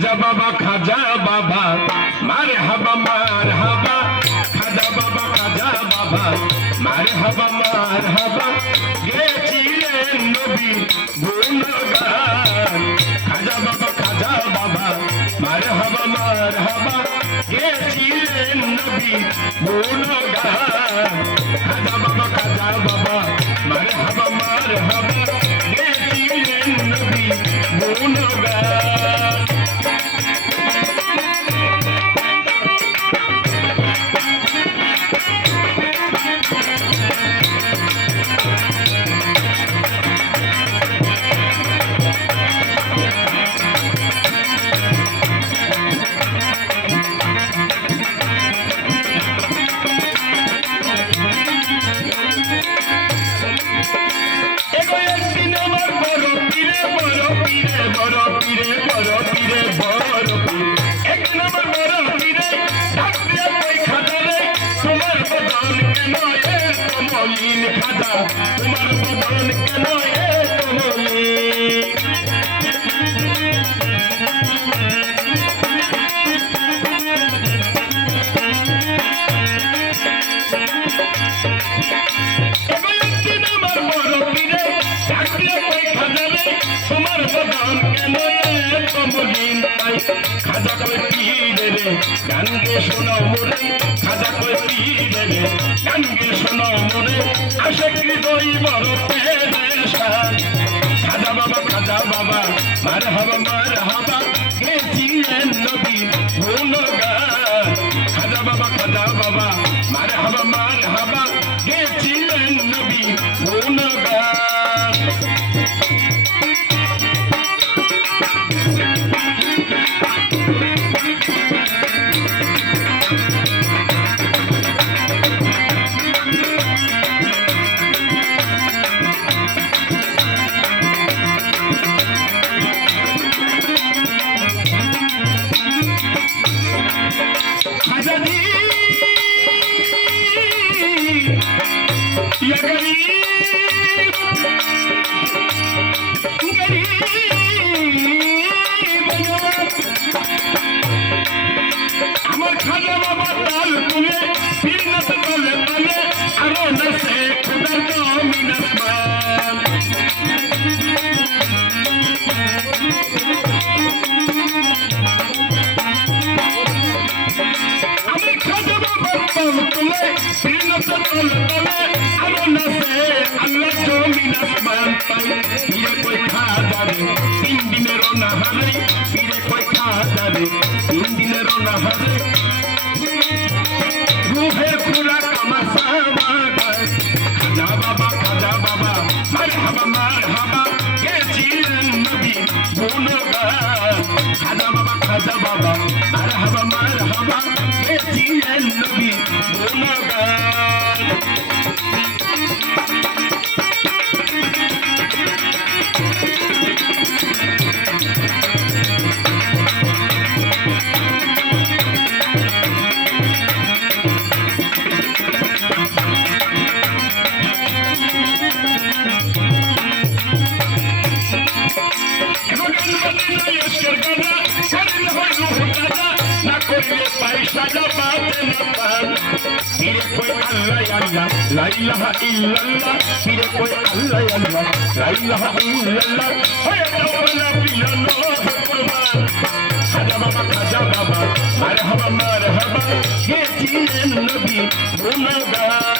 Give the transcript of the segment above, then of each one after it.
খাজা বাবা মারে হাবা খাজা বাবা মারে হাবা গেছিলেন নবী গুণগান খাজা বাবা মারে হাবা গেছিলেন নবী গুণগান খাজা বাবা মারে হাবা গেছিলেন নবী গুণগান তোমার বদন কেন খাজা কই পীরে গানকে শোনো মোরে খাজা কই পীরে গানকে শোনো মোরে আশিক হৃদয় বড় পেরেশান খাজা বাবা মারহাবা গেছিলেন নবী গুণগান খাজা বাবা মারহাবা গেছিলেন নবী গুণগান আমার খাজা বাবা তাল তুলে ফিরনত তলে তলে আরো নাচে খুদার জমিন আসমান আমি খাজা বাবা তাল তুলে ফিরনত তলে তলে আরো নাচে আল্লাহ জমিন আসমান পাই ফিরে কই খাজা রে 3 দিনের নাহারে ফিরে কই খাজা রে 3 দিনের নাহারে রূহের খুরাক আমার সামাগায় খাজা বাবা মারহাবা গেছিলেন নবী গুণগান খাজা বাবা মারহাবা গেছিলেন নবী গুণগান لا إله إلا الله فير کوئی اللہ لا إله إلا الله ہے مولا بلا نور قربان খাজা বাবা মারহাবা গেছিলেন নবী গুণগান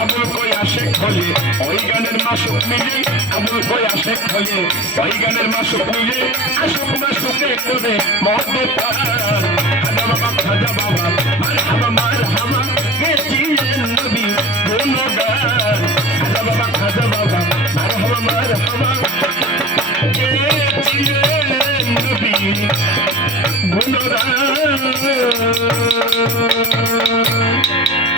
আবুল কই আশেক হলে ওই গানের মাসুক মিলে আবুল কই আশেক হলে ওই গানের মাসুক মিলে আশুক মাসুকে করে মহব্বত খাজা বাবা